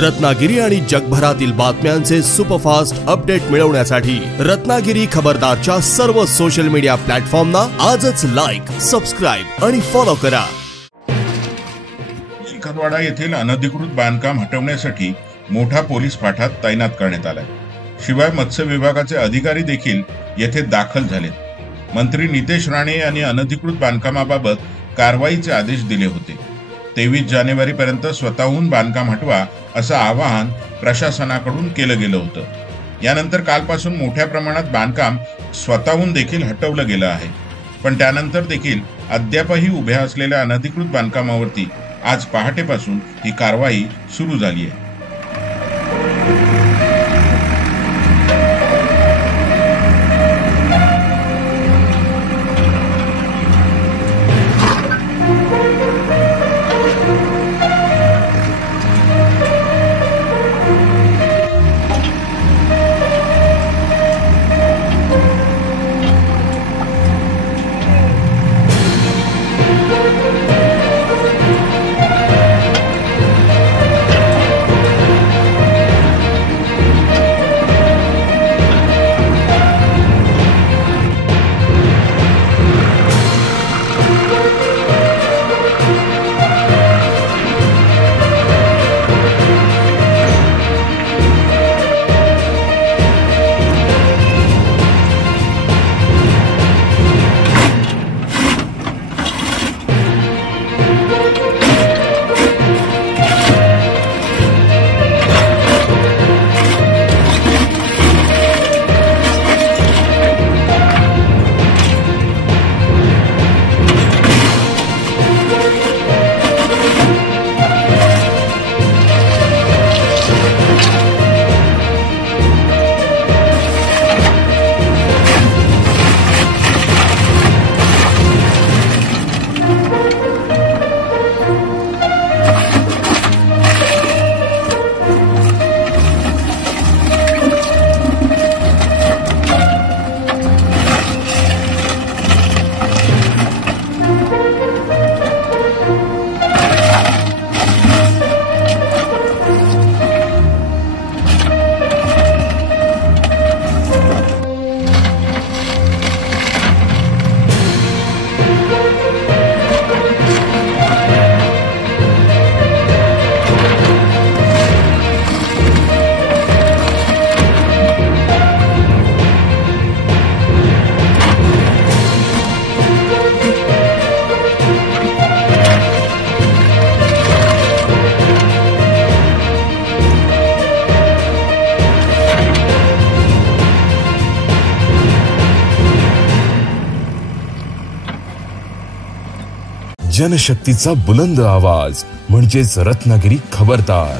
रत्नागिरी आणि जगभरातील बातम्यांचे सुपरफास्ट अपडेट मिळवण्यासाठी रत्नागिरी खबरदारच्या सर्व सोशल मीडिया प्लॅटफॉर्मना आजच लाईक, सबस्क्राइब आणि फॉलो करा। चिखलवाडा येथील अनधिकृत बांधकाम हटवण्यासाठी मोठा पोलीस फाटा तैनात करण्यात आलाय। शिवाय मत्स्य विभागाचे अधिकारी देखील येथे दाखल झालेत। मंत्री नितेश राणे यांनी अनधिकृत बांधकामाबाबत कारवाईचे आदेश दिले होते। 23 जानेवारीपर्यंत स्वतःहून बांधकाम हटवा असं आवाहन प्रशासनाकडून केलं गेलं होतं। यानंतर कालपासून मोठ्या प्रमाणात बांधकाम स्वतःहून देखील हटवलं गेलं आहे। पण त्यानंतर देखील अद्यापही उभ्या असलेल्या अनधिकृत बांधकामावरती आज पहाटेपासून ही कारवाई सुरू झाली आहे। जनशक्तीचा बुलंद आवाज म्हणजेच रत्नागिरी खबरदार।